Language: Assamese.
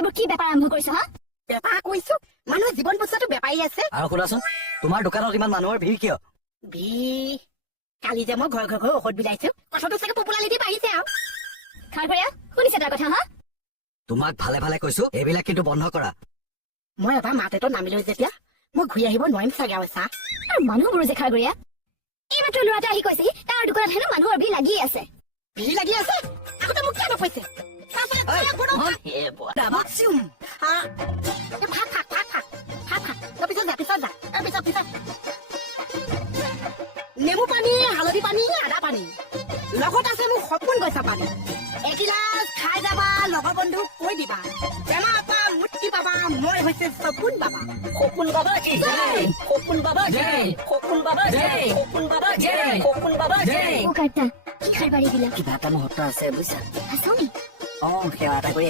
এইবোৰ কি বেপাৰ আৰম্ভ কৰিছ হা? বেপাৰ কৰিছো মানুহৰ জীৱন বস্তুটো বেপাৰী আছে। আৰু শুনাচোন, তোমাৰ দোকানত ইমান মানুহৰ ভিৰ কিয়? কালি যে মই ঘৰ ঔষধ বিলাইছো, কথাটো চাগে পপুলাৰিটি বাঢ়িছে আৰু। খাৰঘৰীয়া শুনিছে তাৰ কথা হা? তোমাক ভালে ভালে কৈছো, এইবিলাক কিন্তু বন্ধ কৰা। মই এবাৰ মাতেতো নামিলো যেতিয়া মই ঘূৰি আহিব নোৱাৰিম চাগে আৰু চা। আৰু মানুহবোৰো যে খাৰঘৰীয়া, এইমাত্ৰ ল'ৰাটো আহি কৈছেহি তাৰ দোকানত হেনো মানুহৰ ভিৰ লাগি আছে। ভিৰ লাগি আছে? আগতে মোক কিয় নকৈছে? নেমু পানী, হালধি পানী, আদা পানী লগত আছে মোৰ সপোন গছা পানী। এগিলাচ খাই যাবা, লগৰ বন্ধুক কৈ দিবা, বেমাৰ পৰা মুক্তি পাবা, মই হৈছে সপোন বাবা। সপোন বাবা কি জয়, সপোন বাবা জয়, সপোন বাবা জয়, সপোন বাবা জয়, সপোন বাবা জয়। ও কাৰ্তা কি খাৰ বাঢ়ি দিলা? কিবা এটা মুহূৰ্ত আছে বুজিছা। আছো নি? সেৱা এটা কৰি